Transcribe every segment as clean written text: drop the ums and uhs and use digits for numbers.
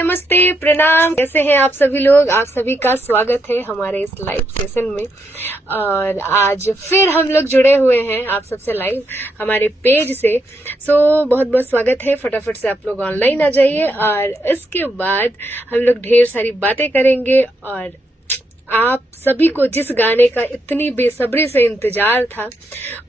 नमस्ते, प्रणाम। कैसे हैं आप सभी लोग? आप सभी का स्वागत है हमारे इस लाइव सेशन में। और आज फिर हम लोग जुड़े हुए हैं आप सबसे लाइव हमारे पेज से। बहुत बहुत स्वागत है। फटाफट से आप लोग ऑनलाइन आ जाइए और इसके बाद हम लोग ढेर सारी बातें करेंगे। और आप सभी को जिस गाने का इतनी बेसब्री से इंतजार था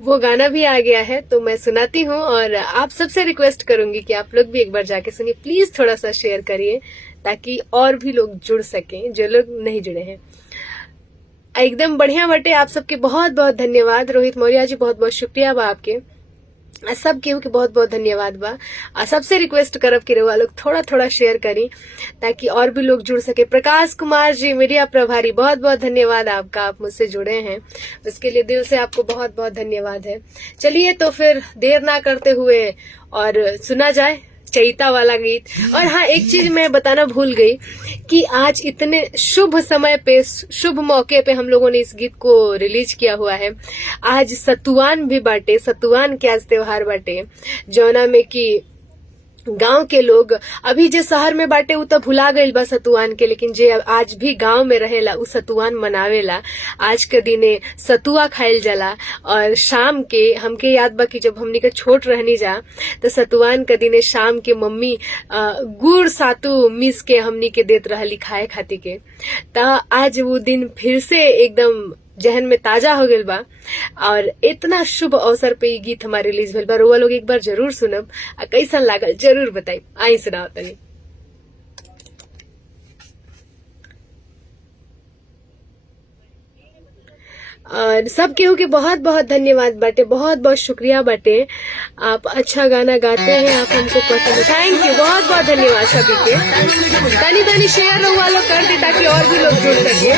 वो गाना भी आ गया है, तो मैं सुनाती हूँ। और आप सबसे रिक्वेस्ट करूंगी कि आप लोग भी एक बार जाके सुनिए। प्लीज थोड़ा सा शेयर करिए ताकि और भी लोग जुड़ सकें जो लोग नहीं जुड़े हैं। एकदम बढ़िया बटे। आप सबके बहुत बहुत धन्यवाद। रोहित मौर्य जी, बहुत बहुत शुक्रिया बा आपके। सब केहू के बहुत बहुत धन्यवाद बा। सबसे रिक्वेस्ट करब कि रउआ लोग थोड़ा थोड़ा शेयर करी ताकि और भी लोग जुड़ सके। प्रकाश कुमार जी, मीडिया प्रभारी, बहुत बहुत धन्यवाद आपका, आप मुझसे जुड़े हैं, उसके लिए दिल से आपको बहुत बहुत धन्यवाद है। चलिए तो फिर देर ना करते हुए और सुना जाए चैता वाला गीत। और हाँ, एक चीज मैं बताना भूल गई कि आज इतने शुभ समय पे, शुभ मौके पे हम लोगों ने इस गीत को रिलीज किया हुआ है। आज सतुआन भी बाटे, सतुआन के आज त्योहार बाटे, जौना में कि गांव के लोग अभी जे शहर में बाटे उ तो भुला गईल बा सतुआन के, लेकिन जे आज भी गांव में रहेला उ सतुआन मनावेला। आज के दिने सतुआ खाइल जाला। और शाम के हमके याद बा कि जब हमनी के छोट रहनी जा तो सतुआन के दिने शाम के मम्मी गुड़ सातु मिस के हमनी के देत रहली खाए खातिर के। तो आज वो दिन फिर से एकदम जहन में ताजा हो गइल बा। और इतना शुभ अवसर पे ये गीत हमारे रिलीज भेल बा। रउआ लोग एक बार जरूर सुनब आ कैसन लागल जरूर बताई। आई सुनाओ तनी। और सब केहू के बहुत बहुत धन्यवाद बाटे, बहुत बहुत शुक्रिया बाटे। आप अच्छा गाना गाते हैं, आप हमको पसंद है। थैंक यू, बहुत बहुत धन्यवाद सभी के। तनी तनी शेयर रउआ लोग कर दी ताकि और भी लोग जुड़ सके।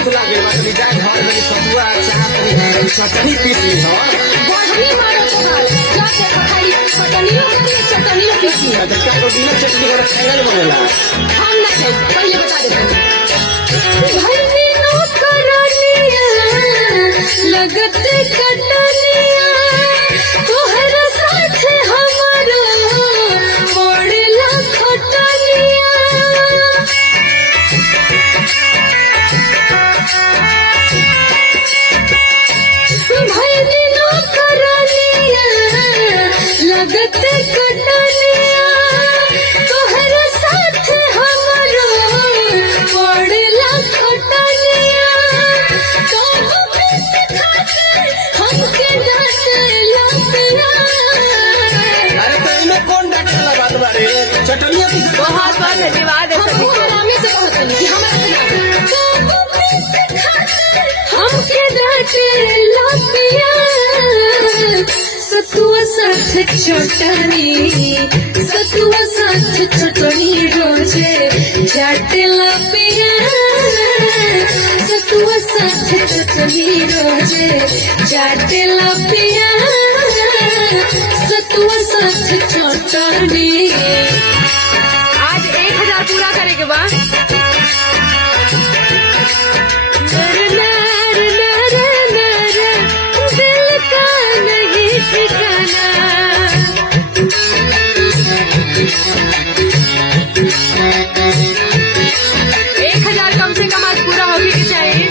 लगत कटनिया तोहरा साथ हमारा पड़ेला खटनिया। भाई दिनों करनिया लगत कटनिया तोहरा साथ हमारा पड़ेला खटनिया। बहुत बहुत धन्यवाद है सभी को। सतुआ साथ चटनी, सतुआ साथ चटनी रोजे चाटेला पिया। सतुआ साथ चटनी रोजे चाटेला पिया। सतुआ साथ चटनी। आज 1000 पूरा करेंगे बा। दिल का नहीं ठिकाना। 1000 कम से कम आज पूरा होने के चाहिए।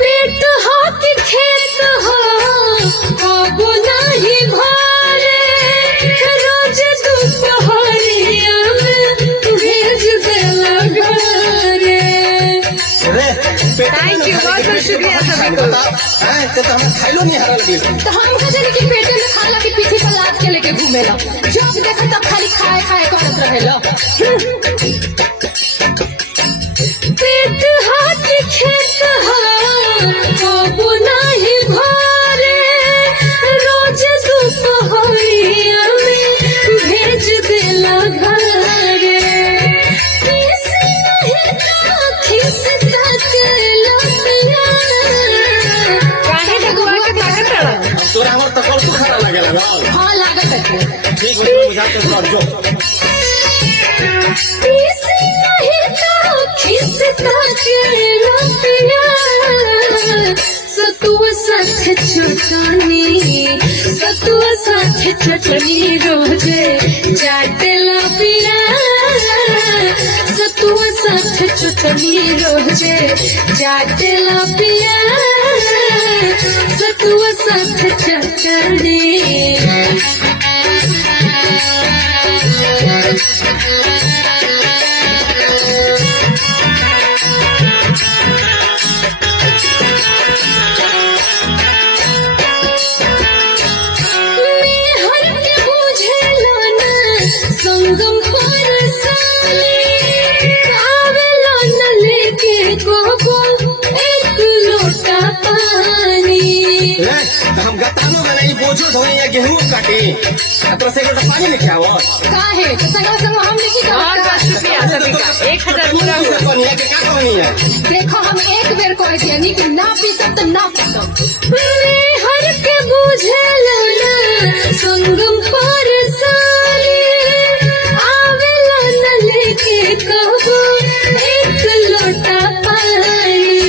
पेट हो कि खेत हो कबो नहीं भरे। रोज दोपहरिया में भेज देला घरे। थैंक यू, बहुत बहुत शुक्रिया सभी को। तो हम कहते कि पेटे में खाला की पीठी पर लाद के लेके घूमेला, जब देखो तब खाली खाए खाए करत रहेला। पेट हाथ खेत हो कबो नहीं भरे। रोज दोपहरिया में भेज देला घरे। काहे डगुआ के ताकत रहा तोरा हमर तकल तू खरा लागेला ना। हां लागत है। ठीक हो तो बुझा के कर जो। सतुआ साथ चटनी, सतुआ साथ चटनी रोजे चाट चाटेला पिया सतुआ साथ चटनी रोजे चाटेला पिया सतुआ साथ चटनी। संगम पर आवेला न लेके गोबो एक लोटा पानी। हम गतानो बनाई बोझो धोई या गेहूं काटे तो से लोटा पानी में क्या हो काहे संगम संग हम लेके बहुत शुक्रिया सभी का 1000 पूरा हुआ। कनिया के का कहनी है देखो हम एक बेर कह दिया नी कि ना पीसब तो ना पीसब हर के बुझेला ना संगम पर लेके कहबो एक लोटा पानी।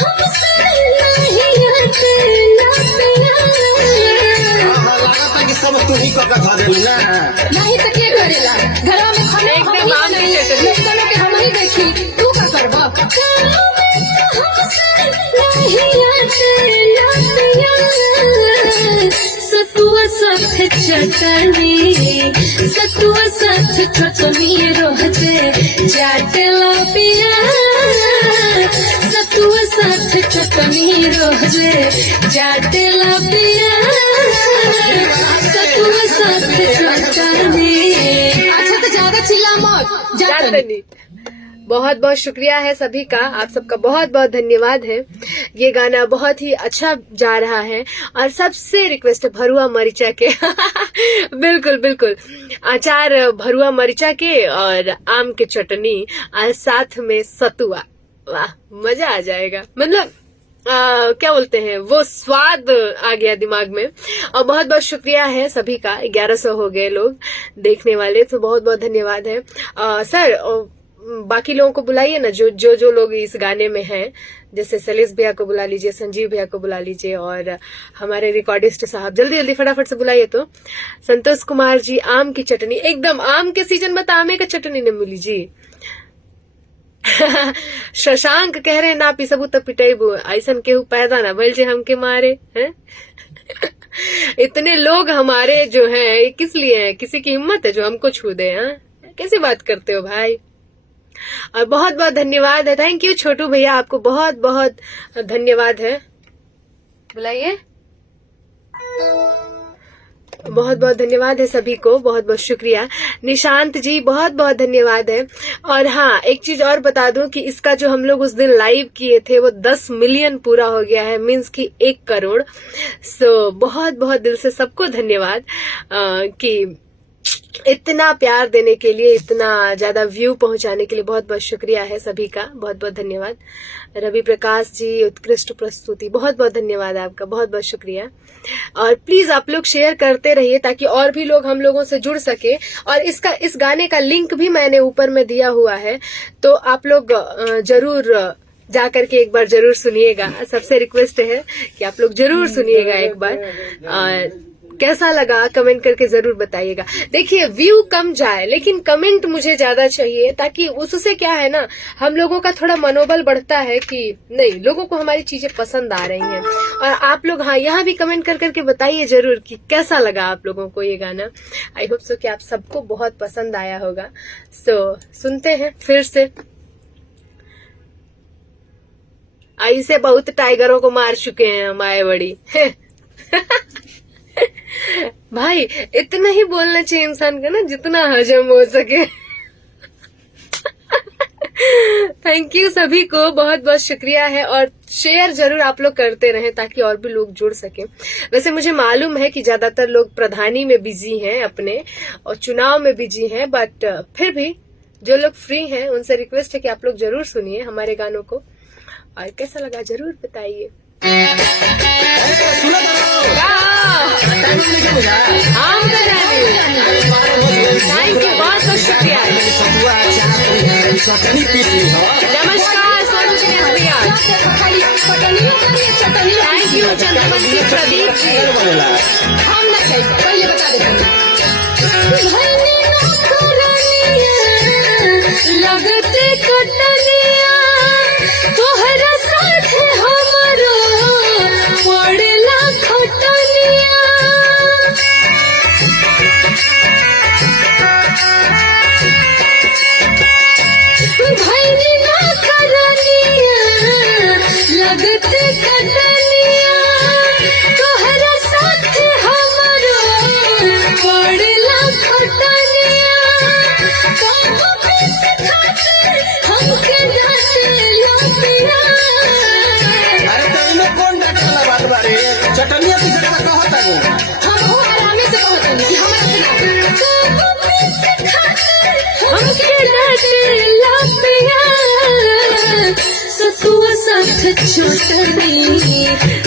हमसे नहीं आते ना लागत है कि सब तू ही कर खा देलू ना नहीं तो के करेला घरवा में खाना एकदम आम के चटनी के हम ही देखी तू का करबा। हमसे नहीं आते ना सतुआ साथ चटनी सतुआ साथ चटनी रोजे चाटेला पिया सतुआ साथ चटनी रोजे चाटेला पिया सतुआ साथ चटनी। अच्छा तो ज्यादा चिल्ला मत जातनी। बहुत बहुत शुक्रिया है सभी का, आप सबका बहुत बहुत धन्यवाद है। ये गाना बहुत ही अच्छा जा रहा है और सबसे रिक्वेस्ट है भरुआ मरीचा के बिल्कुल बिल्कुल अचार भरुआ मरीचा के और आम के चटनी और साथ में सतुआ, वाह मजा आ जाएगा। मतलब क्या बोलते हैं वो स्वाद आ गया दिमाग में। और बहुत बहुत शुक्रिया है सभी का, 1100 हो गए लोग देखने वाले, तो बहुत बहुत धन्यवाद है। सर बाकी लोगों को बुलाइए ना जो लोग इस गाने में हैं, जैसे सलेश भैया को बुला लीजिए, संजीव भैया को बुला लीजिए और हमारे रिकॉर्डिस्ट साहब जल्दी जल्दी फटाफट से बुलाइए। तो संतोष कुमार जी आम की चटनी, एकदम आम के सीजन में तो आमे का चटनी न मिली जी शशांक कह रहे ना पीसबू तो पिटेबू, ऐसन केहू पैदा ना भइल जे हमके मारे हैं इतने लोग हमारे जो हैं किस लिए हैं, किसी की हिम्मत है जो हमको छू दे? कैसी बात करते हो भाई। और बहुत बहुत धन्यवाद है, थैंक यू छोटू भैया, आपको बहुत बहुत धन्यवाद है। बुलाइए, बहुत बहुत धन्यवाद है सभी को, बहुत बहुत शुक्रिया। निशांत जी बहुत बहुत धन्यवाद है। और हाँ एक चीज और बता दूं कि इसका जो हम लोग उस दिन लाइव किए थे वो 10 मिलियन पूरा हो गया है, मीन्स कि 1 करोड़। सो बहुत बहुत दिल से सबको धन्यवाद कि इतना प्यार देने के लिए, इतना ज्यादा व्यू पहुंचाने के लिए बहुत बहुत शुक्रिया है सभी का, बहुत बहुत धन्यवाद। रवि प्रकाश जी उत्कृष्ट प्रस्तुति, बहुत बहुत धन्यवाद आपका, बहुत बहुत शुक्रिया। और प्लीज आप लोग शेयर करते रहिए ताकि और भी लोग हम लोगों से जुड़ सके। और इस गाने का लिंक भी मैंने ऊपर में दिया हुआ है, तो आप लोग जरूर जाकर के एक बार जरूर सुनिएगा। सबसे रिक्वेस्ट है कि आप लोग जरूर सुनिएगा एक बार, और कैसा लगा कमेंट करके जरूर बताइएगा। देखिए व्यू कम जाए लेकिन कमेंट मुझे ज्यादा चाहिए, ताकि उससे क्या है ना, हम लोगों का थोड़ा मनोबल बढ़ता है कि नहीं लोगों को हमारी चीजें पसंद आ रही हैं। और आप लोग हाँ यहाँ भी कमेंट कर करके बताइए जरूर कि कैसा लगा आप लोगों को ये गाना। आई होप सो कि आप सबको बहुत पसंद आया होगा। सो सुनते हैं फिर से। ऐसे बहुत टाइगरों को मार चुके हैं हमारे बड़ी भाई इतना ही बोलना चाहिए इंसान का ना जितना हजम हो सके थैंक यू सभी को, बहुत बहुत शुक्रिया है। और शेयर जरूर आप लोग करते रहें ताकि और भी लोग जुड़ सके। वैसे मुझे मालूम है कि ज्यादातर लोग प्रधानी में बिजी हैं अपने और चुनाव में बिजी हैं, बट फिर भी जो लोग फ्री हैं उनसे रिक्वेस्ट है कि आप लोग जरूर सुनिए हमारे गानों को और कैसा लगा जरूर बताइए। थैंक यू, बहुत बहुत शुक्रिया। नमस्कार सोनू भैया, थैंक यू चंद्रवंशी प्रदीप जी। हम ना पहले बता देते चटनी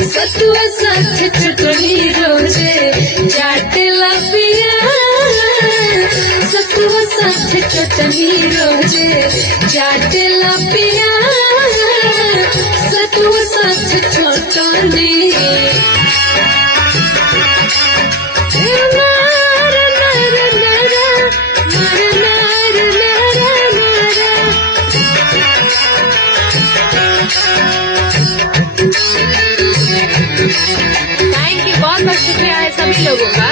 सतुआ साथे चटनी रोजे चाटेला पिया सतुआ साथे चटनी रोजे चाटेला पिया सतुआ साथे चटनी थैंक यू, बहुत बहुत शुक्रिया है सभी लोगों का।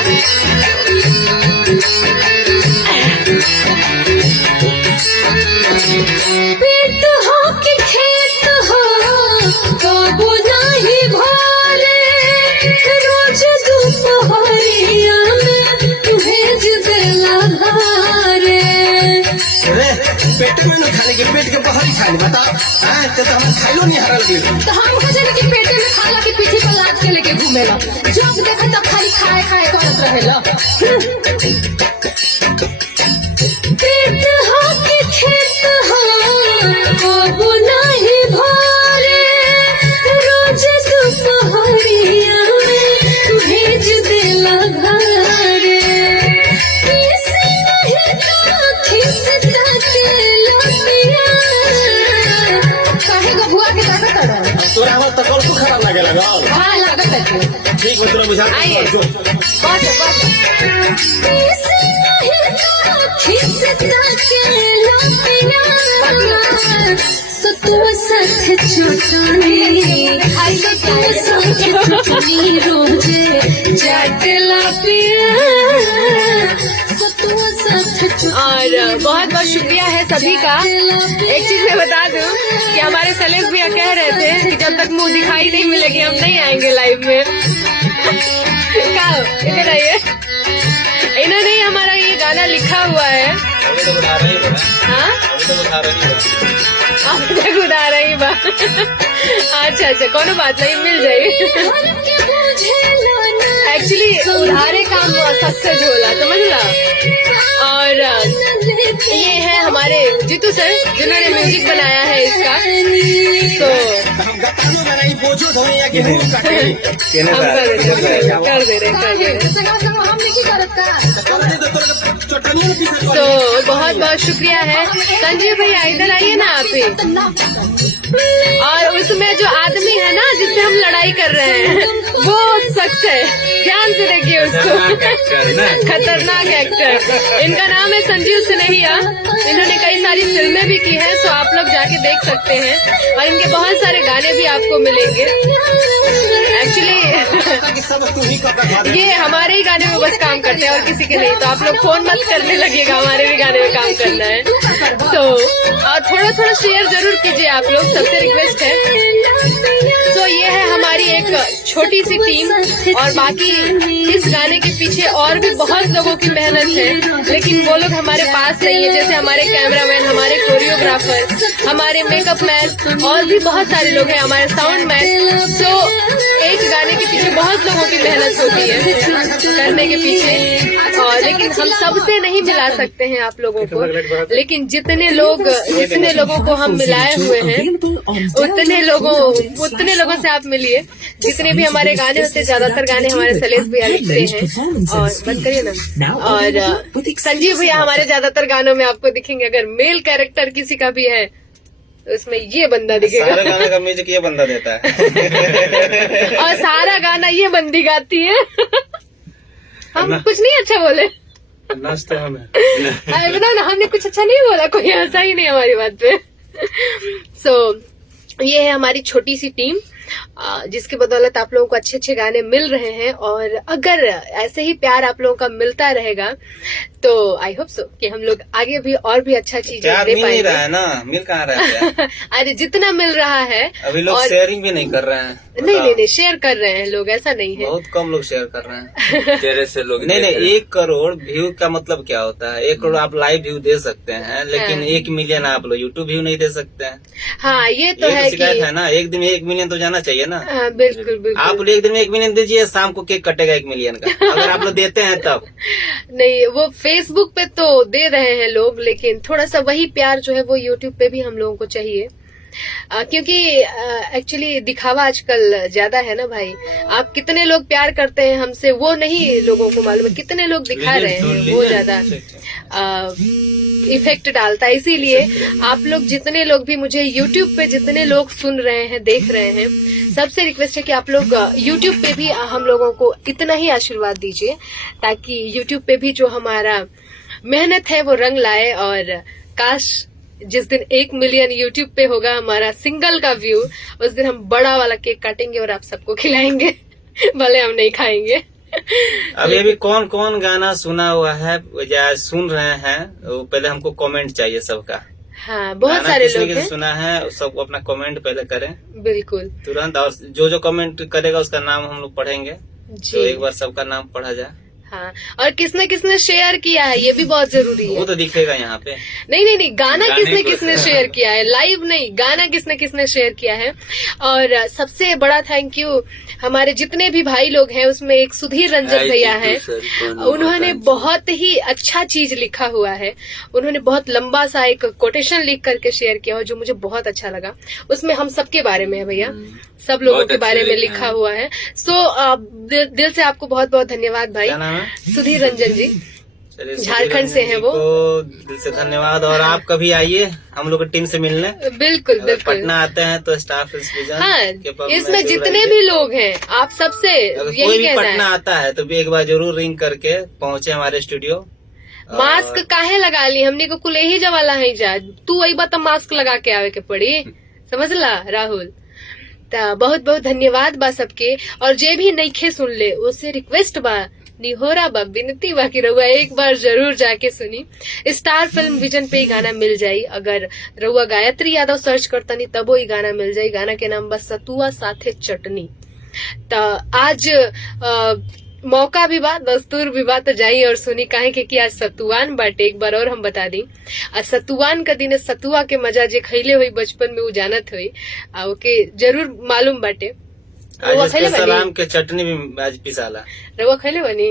पेट हो कि खेत हो कबो नहीं भरे रोज दोपहरिया में भेज देला घरे। अरे पेट में न खाने के पेट के बाहर ही खाने बता तो हम खाइलो नहीं हरल गेल तो हम हो जाने कि पेटे में खाला के पीठी पर लाद के लेके घूमेला जब देखा तब खाली खाए खाए करत रहेला। पेट हो कि खेत हो कबो नहीं भरे रोज दोपहरिया में भेज देला घरे। किसी नहीं तो खिसता के लतिया काहे गो भुआ के ताकत रहा तोरा हम तो कल को खराब लगे लगा हाँ लागत है ठीक है तोरा बुझा आइए बात सतुआ साथे चटनी सतुआ साथे चटनी रोजे चाटेला पिया सतुआ साथे चटनी। और बहुत बहुत शुक्रिया है सभी का। एक चीज मैं बता दूं कि हमारे सलेश भैया कह रहे थे कि जब तक मुंह दिखाई नहीं मिलेगी हम नहीं आएंगे लाइव में। क्या इधर आइए, इन्होंने ही हमारा ये गाना लिखा हुआ है। हाँ अब तक उड़ा रही बात। अच्छा अच्छा कोनो बात नहीं, मिल जाएगी। एक्चुअली उधारे काम सक्सेस होला समझ ला। और ये है हमारे जीतू सर जिन्होंने म्यूजिक बनाया है इसका। तो हम गतानो बनाई बोझो धोए या गेहूं काटे हम कर दे रहे तो बहुत बहुत शुक्रिया है। संजीव भैया इधर आइए ना आप ही। और उसमें जो आदमी है ना जिससे हम लड़ाई कर रहे हैं वो शख्स है, ध्यान से देखिए उसको। खतरनाक एक्टर, इनका नाम है संजीव सिन्हा। इन्होंने कई सारी फिल्में भी की हैं, सो आप लोग जाके देख सकते हैं। और इनके बहुत सारे गाने भी आपको मिलेंगे। एक्चुअली ये हमारे ही गाने में बस काम करते हैं और किसी के नहीं। तो आप लोग फोन मत करने लगिएगा, हमारे भी गाने में काम करना है। तो और थोड़ा थोड़ा शेयर जरूर कीजिए आप लोग, सबसे रिक्वेस्ट है। तो ये है हमारी एक छोटी सी टीम। और बाकी इस गाने के पीछे और भी बहुत लोगों की मेहनत है, लेकिन वो लोग हमारे पास नहीं है। जैसे हमारे कैमरामैन, हमारे कोरियोग्राफर, हमारे मेकअप मैन और भी बहुत सारे लोग हैं, हमारे साउंड मैन। तो एक गाने के पीछे बहुत लोगों की मेहनत होती है करने के पीछे। और लेकिन हम सबसे नहीं मिला सकते हैं आप लोगों को, लेकिन जितने लोगों को हम मिलाए हुए हैं उतने लोगों से आप मिलिए। जितने भी हमारे गाने होते हैं, ज्यादातर गाने हमारे सलेश भैया लिखते हैं। और बंद करिए ना। और संजीव भैया हमारे ज्यादातर गानों में आपको दिखेंगे। अगर मेल कैरेक्टर किसी का भी है तो उसमें ये बंदा दिखेगा। सारे गाने का म्यूजिक ये बंदा देता है। और सारा गाना ये बंदी गाती है। हम कुछ नहीं अच्छा बोले, नाचते हमें बताओ ना, हमने कुछ अच्छा नहीं बोला, कोई हंसा ही नहीं हमारी बात पे। ये है हमारी छोटी सी टीम जिसकी बदौलत आप लोगों को अच्छे अच्छे गाने मिल रहे हैं। और अगर ऐसे ही प्यार आप लोगों का मिलता रहेगा तो आई होप सो कि हम लोग आगे भी और भी अच्छा चीजें दे मिल नहीं रहा है ना, मिल कहाँ रहा है। अरे जितना मिल रहा है अभी लोग शेयरिंग भी नहीं कर रहे हैं। नहीं शेयर कर रहे हैं लोग, ऐसा नहीं है। बहुत कम लोग शेयर कर रहे हैं। तेरे से लोग नहीं 1 करोड़ व्यू का मतलब क्या होता है? 1 करोड़ आप लाइव व्यू दे सकते हैं, लेकिन 1 मिलियन आप लोग यूट्यूब व्यू नहीं दे सकते हैं। हाँ ये तो है शिकायत है ना। एक दिन में 1 मिलियन तो जाना चाहिए ना। हाँ, बिल्कुल आप लोग एक दिन में 1 मिलियन दीजिए, शाम को केक कटेगा 1 मिलियन का, अगर आप लोग देते हैं तब। नहीं वो फेसबुक पे तो दे रहे हैं लोग, लेकिन थोड़ा सा वही प्यार जो है वो यूट्यूब पे भी हम लोगों को चाहिए। क्योंकि एक्चुअली दिखावा आजकल ज्यादा है ना भाई। आप कितने लोग प्यार करते हैं हमसे वो नहीं लोगों को मालूम है, कितने लोग दिखा रहे हैं वो ज्यादा इफेक्ट डालता है। इसीलिए आप लोग जितने लोग भी मुझे YouTube पे जितने लोग सुन रहे हैं देख रहे हैं, सबसे रिक्वेस्ट है कि आप लोग YouTube पे भी हम लोगों को इतना ही आशीर्वाद दीजिए, ताकि YouTube पे भी जो हमारा मेहनत है वो रंग लाए। और काश जिस दिन 1 मिलियन YouTube पे होगा हमारा सिंगल का व्यू, उस दिन हम बड़ा वाला केक काटेंगे और आप सबको खिलाएंगे भले हम नहीं खाएंगे। अभी अभी कौन कौन गाना सुना हुआ है या सुन रहे हैं, वो पहले हमको कमेंट चाहिए सबका। हाँ, बहुत सारे लोग हैं। सुना है सबको अपना कमेंट पहले करें बिल्कुल तुरंत, और जो कमेंट करेगा उसका नाम हम लोग पढ़ेंगे। तो एक बार सबका नाम पढ़ा जाए। हाँ, और किसने किसने शेयर किया है ये भी बहुत जरूरी है। वो तो दिखेगा यहाँ पे। नहीं, गाना किसने किसने शेयर किया है, लाइव नहीं, गाना किसने किसने शेयर किया है। और सबसे बड़ा थैंक यू हमारे जितने भी भाई लोग हैं, उसमें एक सुधीर रंजन भैया है, उन्होंने बहुत ही अच्छा चीज लिखा हुआ है। उन्होंने बहुत लंबा सा एक कोटेशन लिख करके शेयर किया, जो मुझे बहुत अच्छा लगा। उसमें हम सबके बारे में है भैया, सब लोगों के बारे में लिखा हुआ है। सो दिल से आपको बहुत बहुत धन्यवाद भाई। सुधीर रंजन जी झारखंड से हैं वो, दिल से धन्यवाद। और आप कभी आइए हम लोग की टीम से मिलने। बिल्कुल बिल्कुल, पटना आते हैं तो स्टाफ हाँ, इसमें जितने भी लोग हैं आप सबसे कोई भी पटना आता है तो भी एक बार जरूर रिंग करके पहुँचे हमारे स्टूडियो। मास्क काहे लगा ली, हमने को कुल यही जवाला है जा, तू वही बात मास्क लगा के आवे के पड़ी, समझला राहुल। बहुत बहुत धन्यवाद बा सबके। और जे भी नईखे सुन ले उससे रिक्वेस्ट बा, निहोरा बा, विनती बा कि रउआ एक बार जरूर जाके सुनी। स्टार फिल्म विजन पे ही गाना मिल जाई। अगर रउआ गायत्री यादव सर्च करतनी तब ही गाना मिल जाई। गाना के नाम बस सतुआ साथे चटनी। तो आज मौका भी बा, दस्तूर भी बा, तो जाई और सुनी। काहे कि आज सतुआन बाटे। एक बार और हम बता दी, आज सतुआन का दिन, सतुआ के मजा जे खैले हुई बचपन में वो जानत हुई, ओके जरूर मालूम बाटे। आज सलाम के चटनी भी आज पिसाला रउआ खैले बनी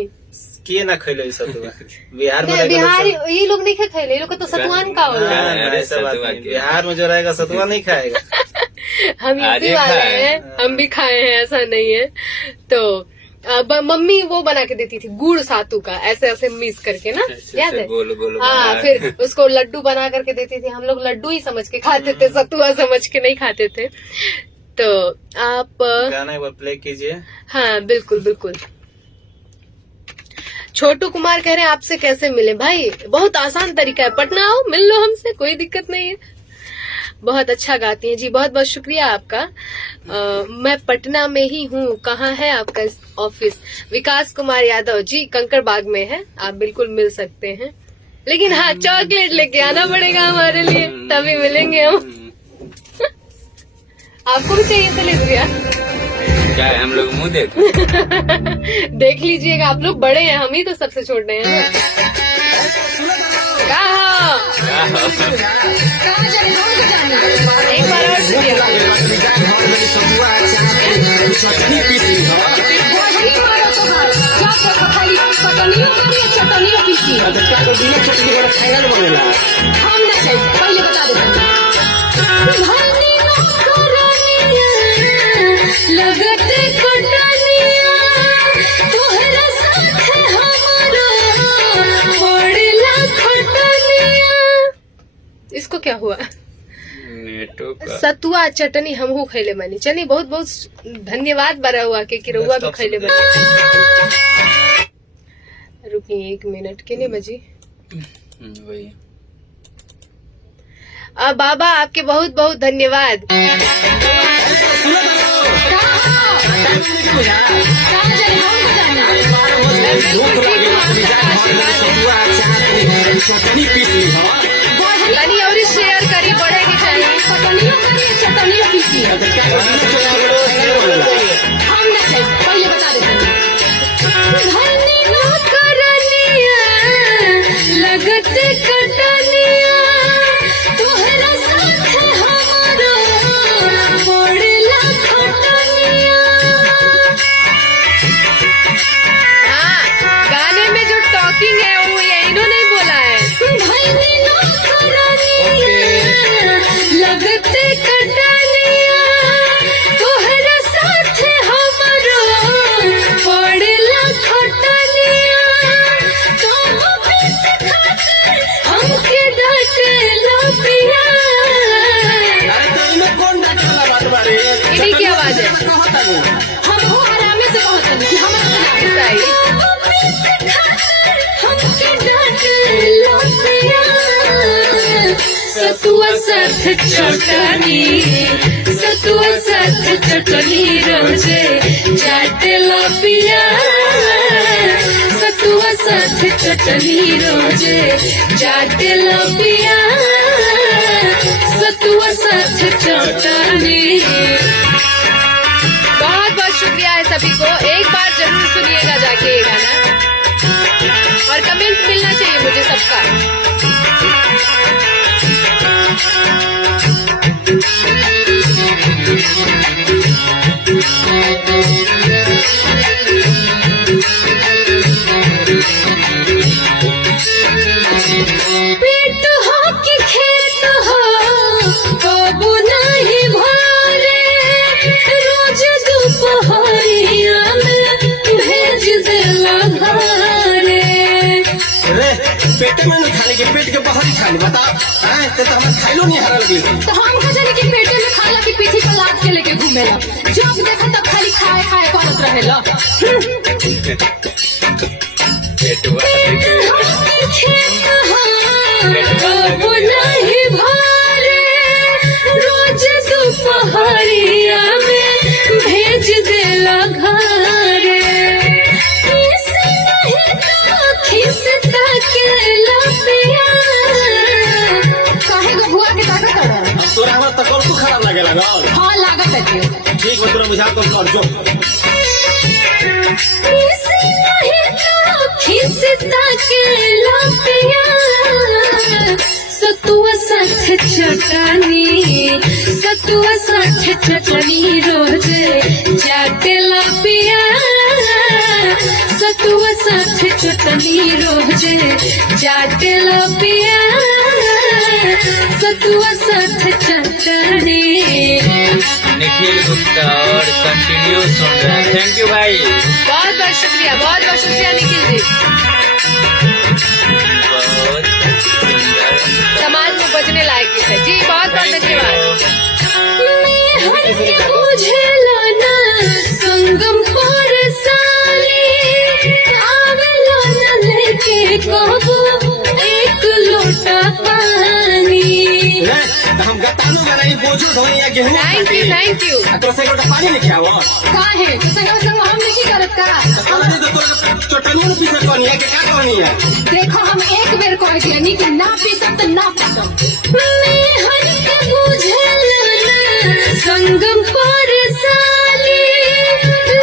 किए ना खैले सतुआ। बिहार में बिहार ये लोग नहीं खैले, ये लोग तो सतुआन का होला। ऐसा बात नहीं, बिहार में जो रहेगा सतुआ नहीं खाएगा। हम यूपी वाले हैं, हम भी खाए हैं, ऐसा नहीं है। तो मम्मी वो बना के देती थी गुड़ सातू का, ऐसे ऐसे मिक्स करके ना, याद है? गोल हाँ, फिर उसको लड्डू बना करके देती थी। हम लोग लड्डू ही समझ के खाते थे, सतुआ समझ के नहीं खाते थे। तो आप गाना एक बार प्ले कीजिए। हाँ बिल्कुल बिल्कुल। छोटू कुमार कह रहे हैं आपसे कैसे मिले भाई, बहुत आसान तरीका है, पटना आओ मिल लो हमसे, कोई दिक्कत नहीं है। बहुत अच्छा गाती हैं जी, बहुत बहुत शुक्रिया आपका। मैं पटना में ही हूँ, कहाँ है आपका ऑफिस? विकास कुमार यादव जी कंकड़ बाग में है, आप बिल्कुल मिल सकते हैं। लेकिन हाँ, चॉकलेट लेके आना पड़ेगा हमारे लिए, तभी मिलेंगे हम। आपको भी चाहिए सलेजरिया? क्या है, हम लोग मुंह देख लीजिएगा, आप लोग बड़े हैं, हम ही तो सबसे छोटे हैं ना। एक बार और पहले बता देते लगते कटनिया तोहरा साथ हमारा पड़ला खटनिया। इसको क्या हुआ? सतुआ चटनी हमहू खैले बनी। चलिए बहुत बहुत धन्यवाद बरा हुआ के रउआ भी खैले बनी। रुकिए 1 मिनट के नहीं बजी। वही बाबा आपके बहुत बहुत धन्यवाद। यानी और शेयर करी बढ़े की चाहिए। पहले बता देते लगते कटनिया तोहरा साथ हमारा पड़ला खटनिया। हाँ, गाने में जो टॉकिंग है वो ये इन्होंने बोला है। लगते कटनिया कहता नहीं हम हो आरामे से कहतन कि हमरा से ना बताई सतुआ साथ चटनी रोजे चाटे लपिया सतुआ साथ चटनी रोजे चाटे लपिया सतुआ साथ चटनी। बहुत बहुत शुक्रिया है सभी को, एक बार जरूर सुनिएगा जाके ये गाना और कमेंट मिलना चाहिए मुझे सबका। पेट हो कि खेत हो कबू नहीं भरे रोज दोपहरिया में भेज देला घरे। रे पेटे में नहीं खाने के पेट के बाहर ही खाने बताओ हैं तो हमारे खाइलो नहीं हरा लगी तो हम का जाने कि पेटे में खाला की पीठी पर लाद के लेके घूमेला जब देखा तब खाली खाए खाए करत रहेला। कबू नहीं भरे रोज दोपहरिया में भेज देला घरे। खिसता के लपिया काहे गो भुआ के ताकत है। अब तोरा हमारा तकल तू खराब लगे लगा हाँ लागत है ठीक है तोरा बुझा कर जो खिसता के लपिया सतुआ साथ चटनी रोजे चाटे लपिया सतुआ साथ चटनी रोजे चाटे लपिया सतुआ साथ चटनी। निखिल गुप्ता और कंटिन्यू सुन रहे हैं, थैंक यू भाई। बहुत बहुत शुक्रिया निखिल जी। बहुत सुंदर। समाज में बजने लायक है जी, बहुत बहुत धन्यवाद। संगम पर साली आवेला न लेके कहबो एक लोटा पानी। रे हम गतानो बनाई बोझो धोई या गेहूं थैंक यू। तो से लोटा पानी नहीं खाओ काहे तो संग हम नहीं करत का। खाना नहीं तो तोरा चटनी में पीसे कोनी है के का कोनी है देखो हम एक बेर कह दिया कि ना पीसब तो ना पीसब। मैं हर के बुझेला ना संगम पर साली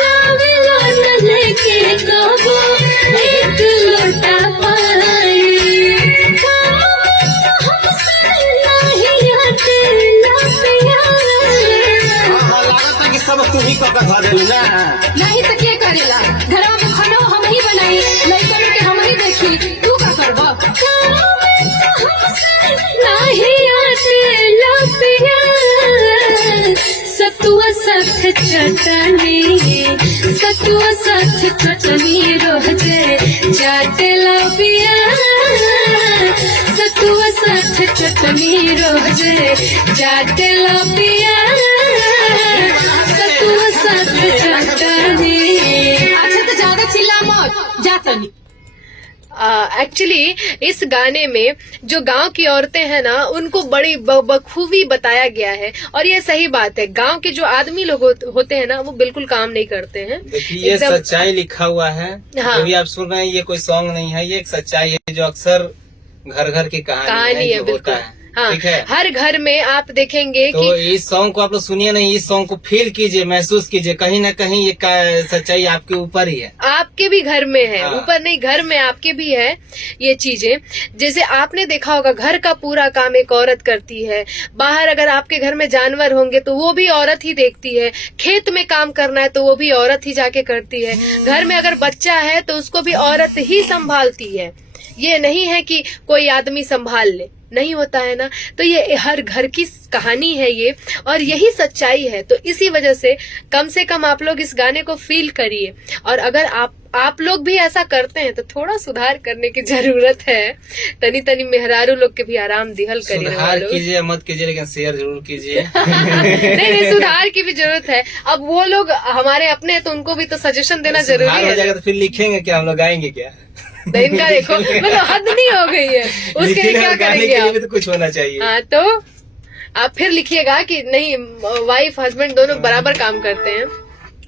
आवेला न लेके कहबो एक लोटा पानी। लागत है कि सब तू ही का खा देली ना नहीं तो क्या करेला घर में खाना हम ही बनाई लड़का के हम ही देखी तू का करबा नहीं आते लपिया सतुआ साथ चटनी रोजे चाटे लपिया सतुआ साथ चटनी रोजे चाटे लपिया सतुआ साथ चटनी। अच्छा तो ज्यादा चिल्ला मत जातनी। एक्चुअली इस गाने में जो गांव की औरतें हैं ना उनको बड़ी बखूबी बताया गया है और ये सही बात है। गांव के जो आदमी लोग होते हैं ना वो बिल्कुल काम नहीं करते हैं। देखिए ये सच्चाई लिखा हुआ है। हाँ। जो भी आप सुन रहे हैं ये कोई सॉन्ग नहीं है, ये एक सच्चाई है जो अक्सर घर घर की कहानी है, बिल्कुल। है। हाँ, ठीक है। हर घर में आप देखेंगे तो कि इस सॉन्ग को आप लोग सुनिए नहीं, इस सॉन्ग को फील कीजिए, महसूस कीजिए, कहीं ना कहीं ये सच्चाई आपके ऊपर ही है, आपके भी घर में है। हाँ। ऊपर नहीं घर में आपके भी है ये चीजें। जैसे आपने देखा होगा घर का पूरा काम एक औरत करती है। बाहर अगर आपके घर में जानवर होंगे तो वो भी औरत ही देखती है। खेत में काम करना है तो वो भी औरत ही जाके करती है। घर में अगर बच्चा है तो उसको भी औरत ही संभालती है। ये नहीं है कि कोई आदमी संभाल ले, नहीं होता है ना। तो ये हर घर की कहानी है ये, और यही सच्चाई है। तो इसी वजह से कम आप लोग इस गाने को फील करिए। और अगर आप लोग भी ऐसा करते हैं तो थोड़ा सुधार करने की जरूरत है। तनी तनी मेहरारू लोग के भी आराम दिहल करिए। सुधार कीजिए मत कीजिए, लेकिन शेयर जरूर कीजिए। नहीं, सुधार की भी जरूरत है। अब वो लोग हमारे अपने हैं तो उनको भी तो सजेशन देना जरूरी सुधार हो है। जाएगा तो फिर लिखेंगे क्या, हम लोग गाएंगे क्या? तो इनका देखो, मतलब हद नहीं हो गई है, उसके लिए लिखने क्या और गाने करेंगे के लिए आप? भी तो कुछ होना चाहिए। हाँ, तो आप फिर लिखिएगा कि नहीं, वाइफ हस्बैंड दोनों बराबर काम करते हैं।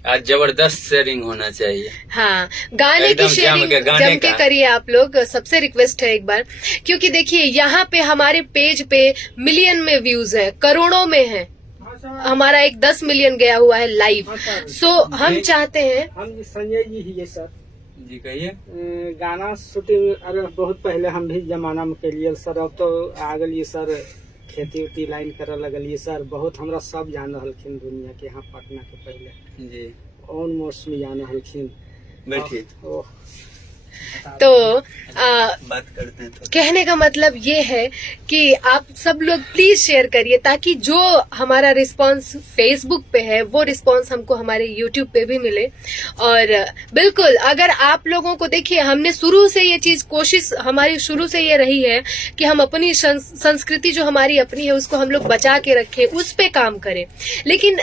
आज जबरदस्त शेयरिंग होना चाहिए। हाँ, गाने की एकदम शेयरिंग गाने जम के का। करिए आप लोग, सबसे रिक्वेस्ट है एक बार। क्योंकि देखिए यहाँ पे हमारे पेज पे मिलियन में व्यूज है, करोड़ों में है। हमारा एक 10 मिलियन गया हुआ है लाइव। सो हम चाहते हैं, हम संजय जी ही है सर। जी कहिए। गाना शूटिंग अरे बहुत पहले हम भी जमाना में करिए सर। अब तो आ गलिए सर, खेती उती लाइन करे लगलिए सर। बहुत हमरा सब जान हलखिन दुनिया के, यहाँ पटना के पहले जी ऑन मौसमी जान हलखिन। बैठिए। ओह, तो बात करते हैं तो कहने का मतलब ये है कि आप सब लोग प्लीज शेयर करिए, ताकि जो हमारा रिस्पांस फेसबुक पे है वो रिस्पांस हमको हमारे यूट्यूब पे भी मिले। और बिल्कुल, अगर आप लोगों को देखिए, हमने शुरू से ये चीज, कोशिश हमारी शुरू से ये रही है कि हम अपनी संस्कृति जो हमारी अपनी है उसको हम लोग बचा के रखें, उस पे काम करें। लेकिन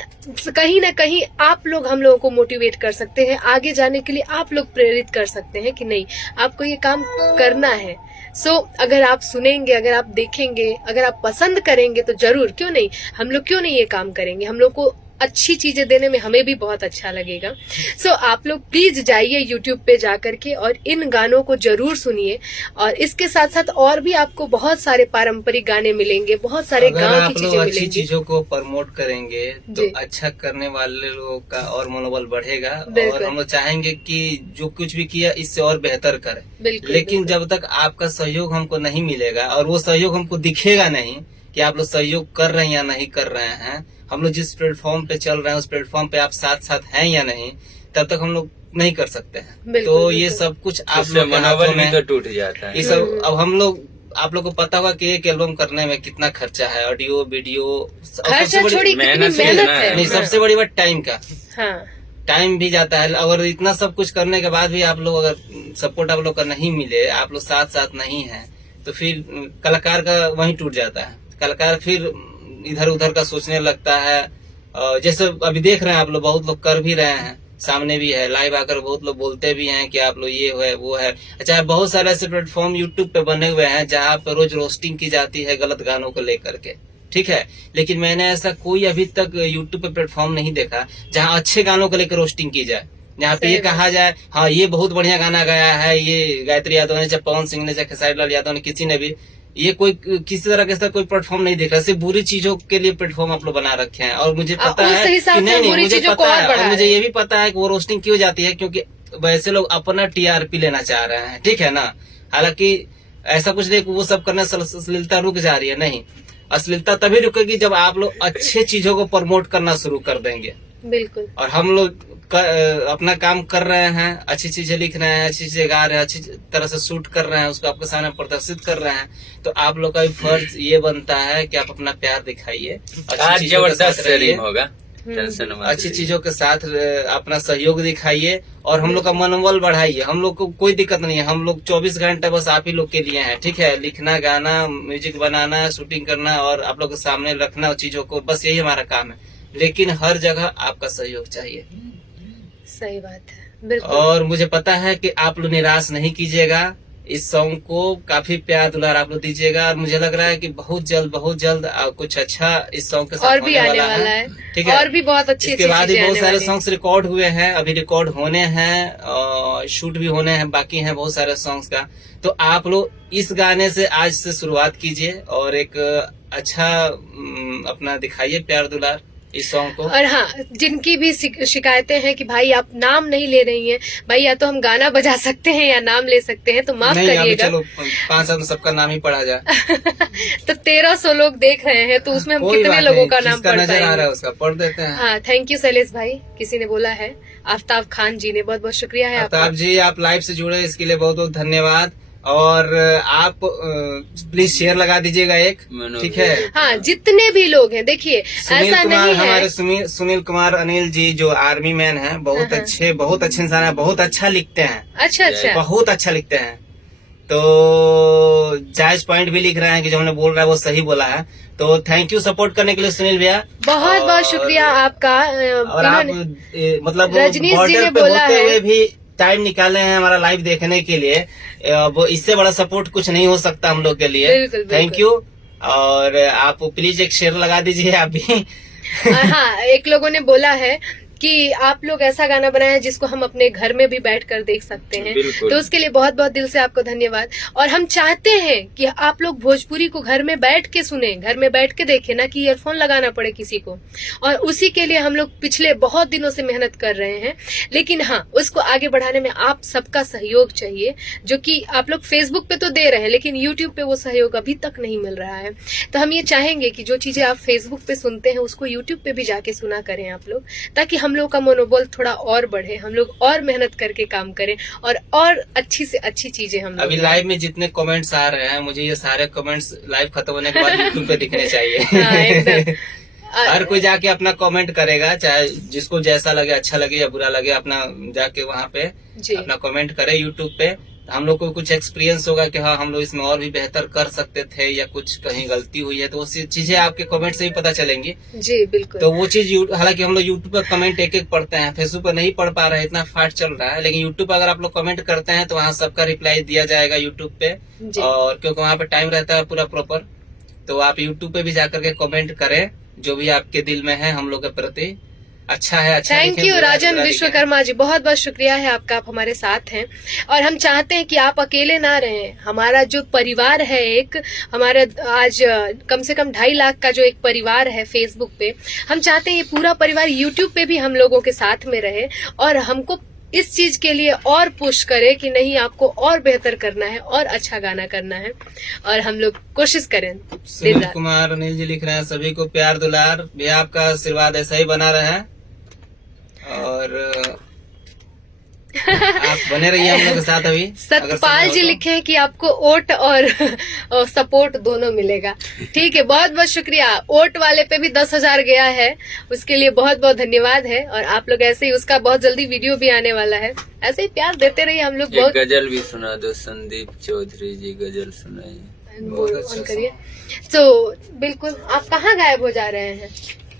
कहीं ना कहीं आप लोग हम लोगों को मोटिवेट कर सकते हैं, आगे जाने के लिए आप लोग प्रेरित कर सकते हैं कि नहीं, आपको ये काम करना है। सो अगर आप सुनेंगे, अगर आप देखेंगे, अगर आप पसंद करेंगे तो जरूर, क्यों नहीं, हम लोग क्यों नहीं ये काम करेंगे। हम लोग को अच्छी चीजें देने में हमें भी बहुत अच्छा लगेगा। सो आप लोग प्लीज जाइए यूट्यूब पे जाकर के और इन गानों को जरूर सुनिए। और इसके साथ साथ और भी आपको बहुत सारे पारंपरिक गाने मिलेंगे, बहुत सारे अगर गांव की आप लोग चीजें अच्छी मिलेंगी। चीजों को प्रमोट करेंगे तो जी। अच्छा करने वाले लोगों का और मनोबल बढ़ेगा। बिल्कुल। और हम लोग चाहेंगे कि जो कुछ भी किया इससे और बेहतर करें। बिल्कुल, लेकिन बिल्कुल। जब तक आपका सहयोग हमको नहीं मिलेगा और वो सहयोग हमको दिखेगा नहीं कि आप लोग सहयोग कर रहे हैं या नहीं कर रहे हैं, हम लोग जिस प्लेटफॉर्म पे चल रहे हैं उस प्लेटफॉर्म पे आप साथ साथ हैं या नहीं, तब तक हम लोग नहीं कर सकते हैं। बिल्कुल, तो ये बिल्कुल। सब कुछ आप उससे लोग के मनोबल हाथों भी में तो टूट जाता है। ये सब। अब हम लोग, आप लोग को पता होगा कि एक एल्बम करने में कितना खर्चा है, ऑडियो वीडियो, खर्चा छोड़ी कितनी मेहनत से मेहनत ना है। नहीं, सबसे बड़ी बात टाइम का। हाँ, टाइम भी जाता है। और इतना सब कुछ करने के बाद भी आप लोग अगर सपोर्ट आप लोग का नहीं मिले, आप लोग साथ साथ नहीं है, तो फिर कलाकार का वहीं टूट जाता है। कलाकार फिर इधर उधर का सोचने लगता है। जैसे अभी देख रहे हैं आप लोग, बहुत लोग कर भी रहे हैं, सामने भी है, लाइव आकर बहुत लोग बोलते भी हैं कि आप लोग ये है वो है। अच्छा, बहुत सारे ऐसे प्लेटफॉर्म यूट्यूब पे बने हुए हैं जहाँ पे रोज रोस्टिंग की जाती है गलत गानों को लेकर के, ठीक है। लेकिन मैंने ऐसा कोई अभी तक यूट्यूब पे प्लेटफॉर्म नहीं देखा जहाँ अच्छे गानों को लेकर रोस्टिंग की जाए, जहाँ पे ये कहा जाए हाँ ये बहुत बढ़िया गाना गाया है, ये गायत्री यादव ने, चाहे पवन सिंह ने, चाहे खेसारी लाल यादव ने, किसी ने भी, ये कोई किसी तरह का कोई प्लेटफॉर्म नहीं दिख रहा। सिर्फ बुरी चीजों के लिए प्लेटफॉर्म आप लोग बना रखे हैं। और मुझे पता उस है हिसाब कि से नहीं, बुरी मुझे चीजों को पता और है, बढ़ा और मुझे रहे ये भी पता है कि वो रोस्टिंग क्यों जाती है, क्योंकि वैसे लोग अपना टीआरपी लेना चाह रहे हैं, ठीक है ना। हालांकि ऐसा कुछ नहीं, वो सब करने से अश्लीलता रुक जा रही है, नहीं, अश्लीलता तभी रुकेगी जब आप लोग अच्छे चीजों को प्रमोट करना शुरू कर देंगे। बिल्कुल। और हम लोग अपना काम कर रहे हैं, अच्छी चीजें लिख रहे हैं, अच्छी चीजें गा रहे हैं, अच्छी तरह से शूट कर रहे हैं, उसको आपके सामने प्रदर्शित कर रहे हैं, तो आप लोग का भी फर्ज ये बनता है कि आप अपना प्यार दिखाइए, आज जबरदस्त शेयरिंग होगा, टेंशन मत अच्छी लीजिए। चीजों के साथ अपना सहयोग दिखाइए और हम लोग का मनोबल बढ़ाइए। हम लोग को कोई दिक्कत नहीं है, हम लोग 24 घंटे बस आप ही लोग के लिए हैं, ठीक है। लिखना, गाना, म्यूजिक बनाना, शूटिंग करना और आप लोग के सामने रखना चीजों को, बस यही हमारा काम है। लेकिन हर जगह आपका सहयोग चाहिए। सही बात है, बिल्कुल। और मुझे पता है कि आप लोग निराश नहीं कीजिएगा, इस सॉन्ग को काफी प्यार दुलार आप लोग दीजिएगा। और मुझे लग रहा है कि बहुत जल्द कुछ अच्छा इस सॉन्ग के साथ और भी होने आने वाला है, ठीक है। और भी बहुत अच्छी इसके बाद भी बहुत सारे सॉन्ग सॉन्ग्स रिकॉर्ड हुए हैं, अभी रिकॉर्ड होने हैं, शूट भी होने हैं, बाकी हैं बहुत सारे सॉन्ग्स का। तो आप लोग इस गाने से आज से शुरुआत कीजिए और एक अच्छा अपना दिखाइए प्यार दुलार इस सॉन्ग को। और हाँ, जिनकी भी शिकायतें हैं कि भाई आप नाम नहीं ले रही हैं, भाई या तो हम गाना बजा सकते हैं या नाम ले सकते हैं, तो माफ नहीं, अभी करिएगा। चलो 5 साल में सबका नाम ही पढ़ा जाए। तो 1300 लोग देख रहे हैं, तो उसमें हम कोई कितने बात लोगों नहीं, का नाम जिसका पढ़ नजर आ रहा पाएंगे। है उसका पढ़ देते हैं। हाँ, थैंक यू शैलेश भाई, किसी ने बोला है, आफ्ताब खान जी ने, बहुत बहुत शुक्रिया है आपका। आफ्ताब जी, आप लाइव से जुड़े इसके लिए बहुत बहुत धन्यवाद। और आप प्लीज शेयर लगा दीजिएगा एक, ठीक है। हाँ, जितने भी लोग हैं, देखिए सुनील ऐसा कुमार, नहीं है। हमारे सुनील कुमार अनिल जी जो आर्मी मैन हैं, बहुत अच्छे इंसान है, बहुत अच्छा लिखते हैं, अच्छा अच्छा। बहुत अच्छा लिखते हैं। तो जायज पॉइंट भी लिख रहे हैं कि जो हमने बोल रहा है वो सही बोला है। तो थैंक यू सपोर्ट करने के लिए सुनील भैया, बहुत बहुत शुक्रिया आपका। और आप मतलब रजनीश जी ने बॉर्डर पे बोला होते है हुए भी टाइम निकाले हैं हमारा लाइव देखने के लिए। वो इससे बड़ा सपोर्ट कुछ नहीं हो सकता हम लोग के लिए। बिल्कुल, थैंक यू। और आप प्लीज एक शेयर लगा दीजिए आप भी। हाँ, एक लोगों ने बोला है कि आप लोग ऐसा गाना बनाए जिसको हम अपने घर में भी बैठकर देख सकते हैं, बिल्कुल। तो उसके लिए बहुत बहुत दिल से आपको धन्यवाद। और हम चाहते हैं कि आप लोग भोजपुरी को घर में बैठ के सुने, घर में बैठ के देखें, ना कि ईयरफोन लगाना पड़े किसी को। और उसी के लिए हम लोग पिछले बहुत दिनों से मेहनत कर रहे हैं, लेकिन हाँ, उसको आगे बढ़ाने में आप सबका सहयोग चाहिए, जो कि आप लोग फेसबुक पे तो दे रहे हैं, लेकिन यूट्यूब पे वो सहयोग अभी तक नहीं मिल रहा है। तो हम ये चाहेंगे कि जो चीजें आप फेसबुक पे सुनते हैं उसको यूट्यूब पे भी जाके सुना करें आप लोग, ताकि हम लोग का मनोबल थोड़ा और बढ़े, हम लोग और मेहनत करके काम करें और अच्छी से अच्छी चीजें हम लोग। अभी लाइव में जितने कमेंट्स आ रहे हैं, मुझे ये सारे कमेंट्स लाइव खत्म होने के बाद यूट्यूब पे दिखने चाहिए। हाँ, एकदम। हर कोई जाके अपना कमेंट करेगा, चाहे जिसको जैसा लगे, अच्छा लगे या बुरा लगे, अपना जाके वहाँ पे जी। अपना कमेंट करे यूट्यूब पे। हम लोग को कुछ एक्सपीरियंस होगा कि हाँ, हम लोग इसमें और भी बेहतर कर सकते थे या कुछ कहीं गलती हुई है, तो वो चीजें आपके कमेंट से ही पता चलेंगी। जी बिल्कुल। तो वो चीज हालांकि हम लोग यूट्यूब पर कमेंट एक एक पढ़ते हैं, फेसबुक पर नहीं पढ़ पा रहे हैं, इतना फास्ट चल रहा है, लेकिन यूट्यूब पर अगर आप लोग कमेंट करते हैं तो वहाँ सबका रिप्लाई दिया जाएगा यूट्यूब पे। जी। और क्योंकि वहाँ पे टाइम रहता है पूरा प्रॉपर, तो आप यूट्यूब पे भी जाकर के कमेंट करें जो भी आपके दिल में है हम लोग के प्रति। अच्छा है, अच्छा थैंक लिखें, यू बुरा है, राजन बुरा लिखें। विश्वकर्मा जी, बहुत बहुत शुक्रिया है आपका, आप हमारे साथ हैं। और हम चाहते हैं कि आप अकेले ना रहें। हमारा जो परिवार है, एक हमारा आज कम से कम 2.5 लाख का जो एक परिवार है फेसबुक पे, हम चाहते हैं ये पूरा परिवार यूट्यूब पे भी हम लोगों के साथ में रहे और हमको इस चीज के लिए और पुश करे कि नहीं, आपको और बेहतर करना है और अच्छा गाना करना है, और हम लोग कोशिश करें दिन सुनील रात। कुमार अनिल जी लिख रहे हैं, सभी को प्यार दुलार, भैया आपका आशीर्वाद ऐसा ही बना रहे और आप बने रहिए हम लोग के साथ। अभी सतपाल जी लिखे हैं कि आपको ओट और सपोर्ट दोनों मिलेगा। ठीक है, बहुत बहुत शुक्रिया। ओट वाले पे भी 10,000 गया है, उसके लिए बहुत बहुत धन्यवाद है। और आप लोग ऐसे ही, उसका बहुत जल्दी वीडियो भी आने वाला है, ऐसे ही प्यार देते रहिए। हम लोग एक बहुत गजल भी सुना दो, संदीप चौधरी जी गजल सुनाइए। ऑन करिए। तो बिल्कुल, आप कहाँ गायब हो जा रहे हैं?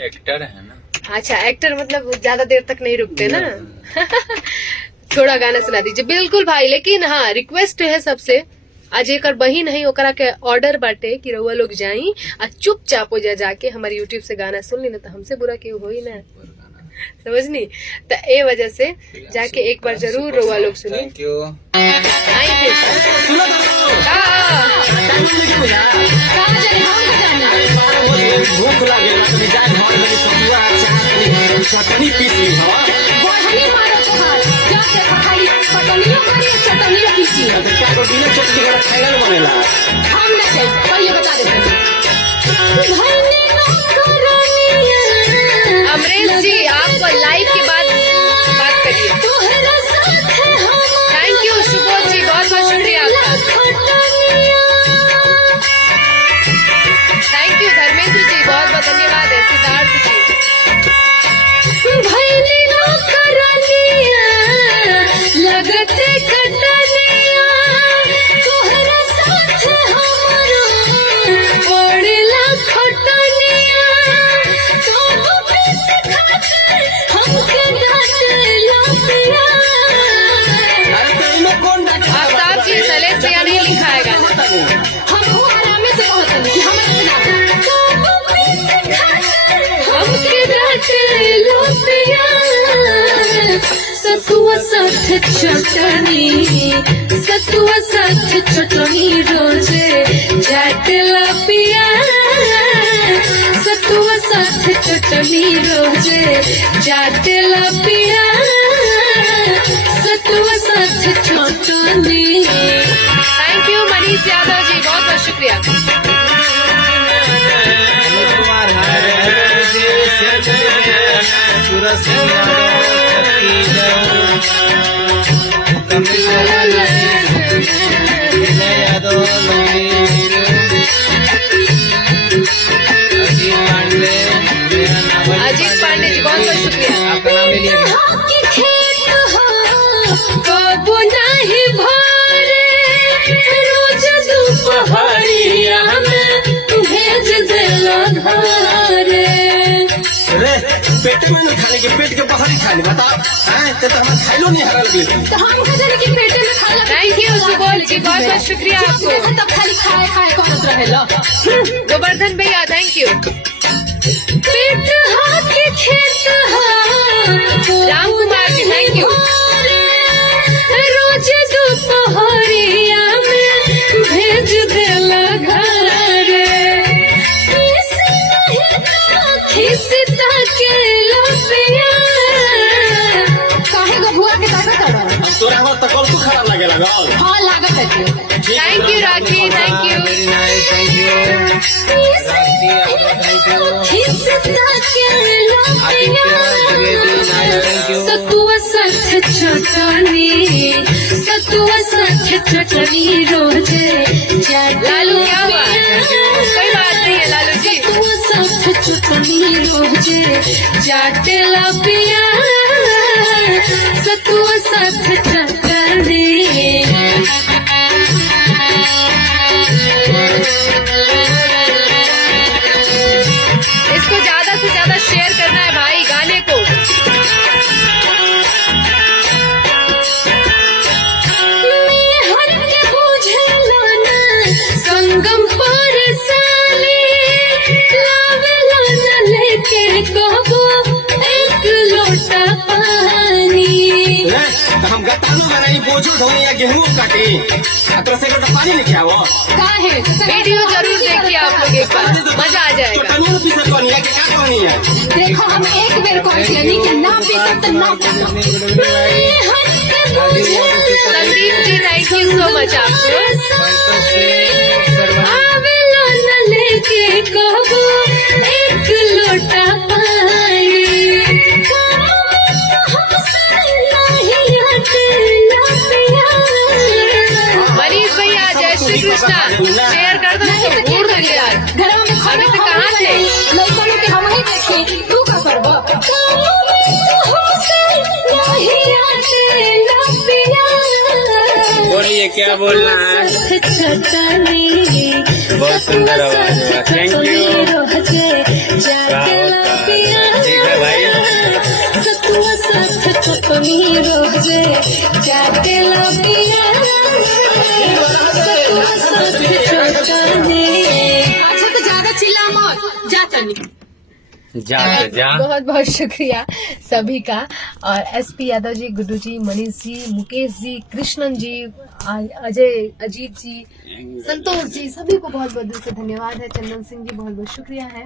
एक्टर है ना। अच्छा, एक्टर मतलब ज्यादा देर तक नहीं रुकते ना। थोड़ा गाना सुना दीजिए। बिल्कुल भाई, लेकिन हाँ, रिक्वेस्ट है सबसे, आज एक बही नहीं ओकरा के ऑर्डर बाटे कि रउआ लोग जाई आ चुपचाप हो जाके हमारे यूट्यूब से गाना सुन ली, ना तो हमसे बुरा क्यों हो ही ना, समझनी। तो ए वजह से जाके एक बार जरूर रउआ लोग सुनिए। Thank you. आई फिर कहाँ जाने, हम कहाँ जाने? भूख लगे तो जा घर में सब्जियां चटनी पीस ली हवा बढ़नी मारो तो हाथ, जाके खाली पटनियो करी, चटनियो पीसी। क्या को बिना चटनी का खाना बनेला। हम ना चाहिए, पहले बता देते। अमरेश जी, आप लाइव के बाद बात करिए। थैंक यू सुबोध जी, बहुत बहुत शुक्रिया आपका। थैंक यू धर्मेंद्र जी, बहुत बहुत धन्यवाद है। सिद्धार्थ जी, लगते कटनिया तोहरा साथ हमरो ओढ़ला खटनिया, तो किस खातिर हमके डांटला पिया। अरे तेरी में कौन डांटा? आफ्ताब जी, सलेश भैया नहीं लिखा है गाना। हम वो आराम से कहते हैं कि हमारे से ना तो किस खातिर हमके डांटला पिया। सतुआ साथ चटनी, सतुआ साथ चटनी रोजे जाटला पिया। सतुआ साथ चटनी रोजे जाटला पिया। सतुआ साथ चटनी। थैंक यू मनीष यादव जी, बहुत बहुत शुक्रिया। अमित कुमार सूरज सिंह पेट में न खाने के पेट के बाहर ही खाने बता हैं तो हमारा खाइलो नहीं हरा लगे तो हम का जाने की पेट में खा लगा थैंक यू सुबोल जी, बहुत बहुत शुक्रिया आपको। तब खाली खाए खाए करत रहेला गोवर्धन भैया थैंक यू। पेट हाथ के खेत राम कुमार जी थैंक यू। रोज दोपहरिया में भेज देला घर खिसता के लपिया काहे गो भुआ के ताकत कर तोरा हो तो कल को खराब लगे लगा हां लागत है thank you Rakhi, thank you. Very nice, thank you Rakhi, thank you खिसता के Aditya Dwivedi, nice, thank you. सतुआ साथ चटनी रोजे लालू क्या हुआ? कोई बात नहीं है लालू जी। सतुआ साथ चटनी रोजे चाटेला पिया सतुआ साथ चटनी इसको ज्यादा से ज्यादा शेयर करना है भाई गाने को। संगम पर साली लावेला न लेके कहबो एक लोटा पानी हम गतानो बनाई बोझो धोनी या गेहूं काटी तोरा से तो पानी नहीं खाओ काहे वीडियो जरूर देखिए आप लोग एक बार, मजा आ तो जाएगा। तनियो पीसा कोनी है कि का कोनी है देखो हम एक बेर कहनी कि ना पी सकते ना Sandeep ji thank you so much आपको। आवेला न लेके कहबो एक लोटा पानी मनीष भैया जय श्री कृष्णा, शेयर कर दो तो भूल गए यार। घर में अभी तो कहाँ थे? लड़कों के हम ही देखे तू का करबो बोलिए क्या बोलना है। बहुत सुंदर आवाज हुआ, थैंक यू। ठीक है भाई। अच्छा तो ज्यादा चिल्ला मत जाता नहीं जा तो जा। बहुत बहुत शुक्रिया सभी का। और एसपी यादव जी, गुड्डू जी, मनीष जी, मुकेश जी, कृष्णन जी, अजय, अजीत जी, संतोष जी, सभी को बहुत बहुत दिल से धन्यवाद है। चंदन सिंह जी बहुत बहुत शुक्रिया है।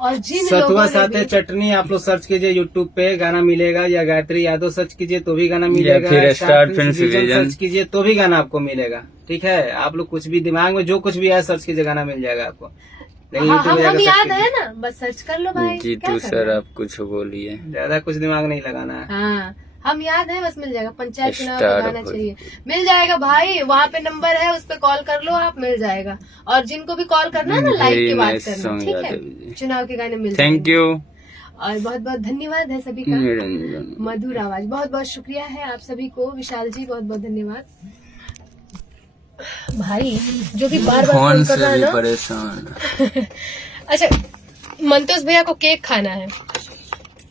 और जिन सतुआ लोगों ने साथे भी चटनी आप लोग सर्च कीजिए यूट्यूब पे, गाना मिलेगा। या गायत्री यादव सर्च कीजिए तो भी गाना मिलेगा। फिर star film vision vision search कीजिए तो भी गाना आपको मिलेगा। ठीक है, आप लोग कुछ भी दिमाग में जो कुछ भी है सर्च कीजिए, गाना मिल जाएगा आपको। लेकिन हाँ, YouTube हम में जाकर याद सर्च है ना, बस सर्च कर लो भाई। जीतू क्या सर करना है? आप कुछ बोलिए। ज्यादा कुछ दिमाग नहीं लगाना है। हाँ हम याद है, बस मिल जाएगा। पंचायत चुनाव का स्टार गाना हो। चाहिए, मिल जाएगा भाई। वहाँ पे नंबर है, उस पे कॉल कर लो आप, मिल जाएगा। और जिनको भी कॉल करना है ना, लाइव Very की बात nice करना, song ठीक याद है। है। चुनाव के गाने मिल थैंक जाएंगे। यू। और बहुत बहुत धन्यवाद है सभी का। निरंजन मधुर आवाज, बहुत बहुत शुक्रिया है आप सभी को। विशाल जी बहुत बहुत धन्यवाद। भाई जो भी बार बार फोन फोन कर से रहा है भी ना। परेशान। अच्छा, मंतोष भैया को केक खाना है,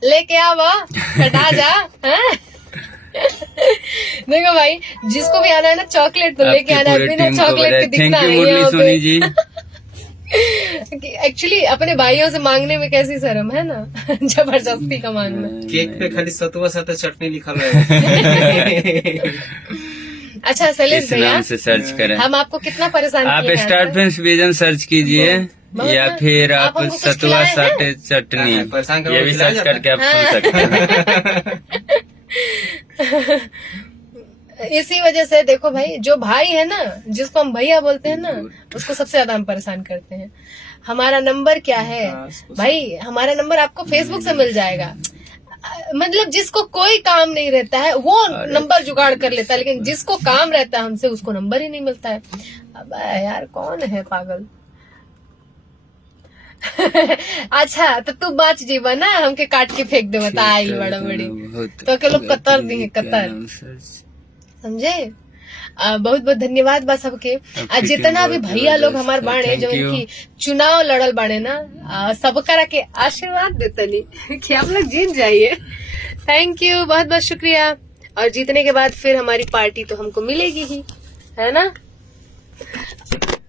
लेके आवा, कटा जा। हैं? देखो भाई, जिसको भी आना है ना चॉकलेट तो लेके आना है, बिना चॉकलेट के दिखना थैंक है यू मुरली यहाँ सोनी जी। पे। एक्चुअली अपने भाइयों से मांगने में कैसी शर्म है ना, जबरदस्ती का मांगना। केक पे खाली सतुआ साथे चटनी लिखल है। अच्छा शैलेश इस भैया, नाम से सर्च करें। हम आपको कितना परेशान आप किए हैं स्टार आज तक? फिल्म विजन सर्च कीजिए बहुत या बार। फिर आप आप हमको कुछ सतुआ खिलाए हैं? साटे चटनी, हाँ, परेशान करो, ये भी खिलाया सर्च जाता करके आप सुन सकते हैं। इसी वजह से देखो भाई, जो भाई है ना, जिसको हम भैया बोलते हैं ना, उसको सबसे ज्यादा हम परेशान करते हैं। हमारा नंबर क्या है भाई? हमारा नंबर आपको फेसबुक से मिल जाएगा। मतलब जिसको कोई काम नहीं रहता है वो नंबर जुगाड़ कर लेता है, लेकिन जिसको काम रहता है हमसे, उसको नंबर ही नहीं मिलता है। अब यार कौन है पागल? अच्छा तो तू बाच जीवा ना, हमके काट के फेंक दे, बता आई बड़ा बड़ी तो के लोग कतर दी है, कतर, समझे? बहुत बहुत धन्यवाद बा सबके। आज जितना भी भैया लोग हमारे बाणे जो इनकी चुनाव लड़ल बाणे ना, सब करा के आशीर्वाद देतनी कि आप लोग जीत जाइए। थैंक यू, बहुत बहुत शुक्रिया। और जीतने के बाद फिर हमारी पार्टी तो हमको मिलेगी ही, है ना।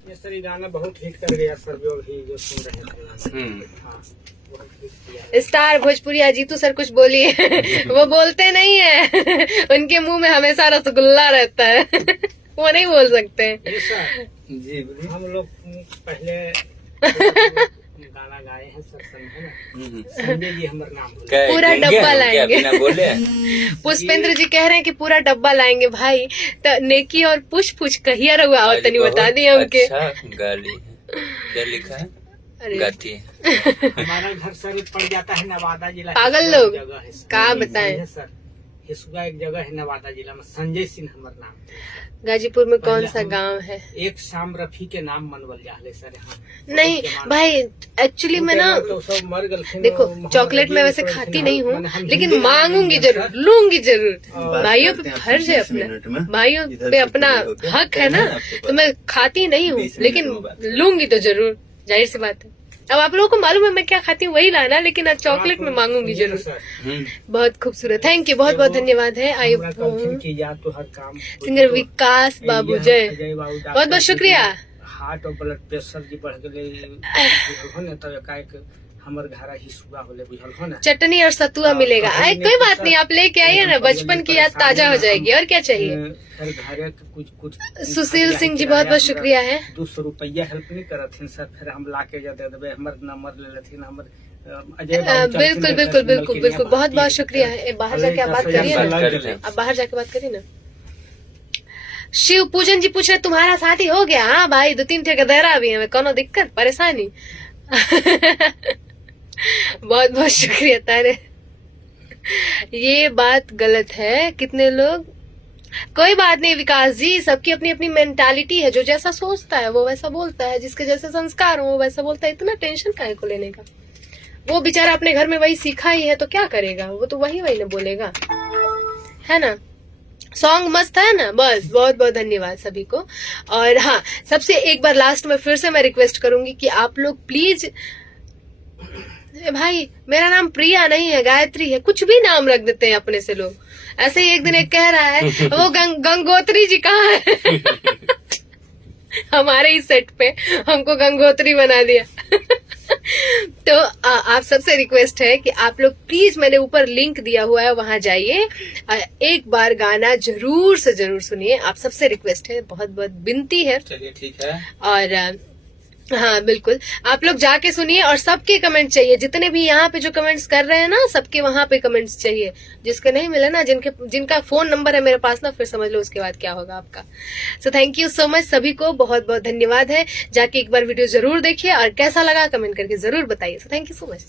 ये सर ये गाना बहुत हिट कर गया सर, जो भी जो सुन रहे थे। हाँ, बहुत हिट किया। स्टार भोजपुरिया जीतू सर कुछ बोलिए। वो बोलते नहीं है। उनके मुंह में हमेशा रसगुल्ला रहता है। वो नहीं बोल सकते। ये सर जी बोलिए। हम लोग पहले गाना गाए हैं सर, समझे ना, संजय जी हमारा नाम बोले। पूरा डब्बा लाएंगे। बिना बोले पुष्पेंद्र जी कह रहे हैं कि पूरा डब्बा लाएंगे भाई। तो नेकी और पुछ पुछ कहिया रहुआ और तनी बता दिए हमके। अच्छा गाली है। क्या लिखा है? अरे गाती है। हमारा घर सर पड़ जाता है नवादा जिला। पागल हिसुआ लोग, जगह है सर। का बताएं। समझे सर, हिसुआ एक जगह है नवादा जिला में, संजय सिंह हमारा नाम है। गाजीपुर में कौन पहले सा हम गांव है? एक शाम रफी के नाम मनवल जाले सर यहाँ। नहीं भाई, एक्चुअली मैं ना तो सब मर गए थे। देखो चॉकलेट मैं वैसे खाती नहीं हूँ, लेकिन मांगूंगी जरूर, लूंगी जरूर। भाइयों पे फर्ज है अपना, भाइयों पे अपना हक है ना। तो मैं खाती नहीं हूँ लेकिन लूंगी तो जरूर, जाहिर सी बात है। अब आप लोगों को मालूम है मैं क्या खाती हूँ, वही लाना, लेकिन आज चॉकलेट में मांगूंगी जरूर। बहुत खूबसूरत, थैंक यू, बहुत बहुत धन्यवाद है। आई तो हर काम सिंगर विकास बाबू जय, बहुत बहुत शुक्रिया। हार्ट और ब्लड प्रेशर जी बढ़ गए हो ना, तब एकाएक हमर घरा हिसुआ होले, बुझल हो ना। चटनी और सतुआ मिलेगा। आई कोई बात नहीं, आप लेके आइए ना, बचपन की याद ताजा हो जाएगी। और क्या चाहिए? फिर घरे के कुछ सुशील सिंह जी बहुत बहुत शुक्रिया है। 200 रुपया हेल्प नहीं करथिन सर, फिर हम लाके जा दे देबे, हमर नंबर ले लेथिन हमर अजय बाबू। बिल्कुल बिल्कुल बिल्कुल बिल्कुल, बहुत बहुत शुक्रिया है। बाहर जाके आप बात करिए ना, आप बाहर जाके बात करिए ना। शिव पूजन जी पूछ रहे तुम्हारा शादी हो गया? हाँ भाई, 2-3 ठेकेदारा भी है, कोनो दिक्कत परेशानी? बहुत बहुत शुक्रिया तारे। ये बात गलत है, कितने लोग। कोई बात नहीं विकास जी, सबकी अपनी अपनी मेंटालिटी है। जो जैसा सोचता है वो वैसा बोलता है, जिसके जैसे संस्कार हो वो वैसा बोलता है। इतना टेंशन काहे को लेने का? वो बेचारा अपने घर में वही सीखा ही है तो क्या करेगा, वो तो वही वही ना बोलेगा, है ना। सॉन्ग मस्त है ना, बस बहुत बहुत धन्यवाद सभी को। और हाँ, सबसे एक बार लास्ट में फिर से मैं रिक्वेस्ट करूंगी कि आप लोग प्लीज, भाई मेरा नाम प्रिया नहीं है, गायत्री है, कुछ भी नाम रख देते हैं अपने से लोग। ऐसे ही एक दिन एक कह रहा है वो गंगोत्री जी कहाँ है? हमारे ही सेट पे हमको गंगोत्री बना दिया। तो आप सबसे रिक्वेस्ट है कि आप लोग प्लीज, मैंने ऊपर लिंक दिया हुआ है, वहां जाइए, एक बार गाना जरूर से जरूर सुनिए। आप सबसे रिक्वेस्ट है, बहुत बहुत विनती है। चलिए ठीक है। और हाँ बिल्कुल, आप लोग जाके सुनिए। और सबके कमेंट चाहिए, जितने भी यहाँ पे जो कमेंट्स कर रहे हैं ना, सबके वहां पे कमेंट्स चाहिए। जिसके नहीं मिले ना, जिनका फोन नंबर है मेरे पास ना, फिर समझ लो उसके बाद क्या होगा आपका। So thank you so much सभी को, बहुत बहुत धन्यवाद है। जाके एक बार वीडियो जरूर देखिए और कैसा लगा कमेंट करके जरूर बताइए। So thank you so much.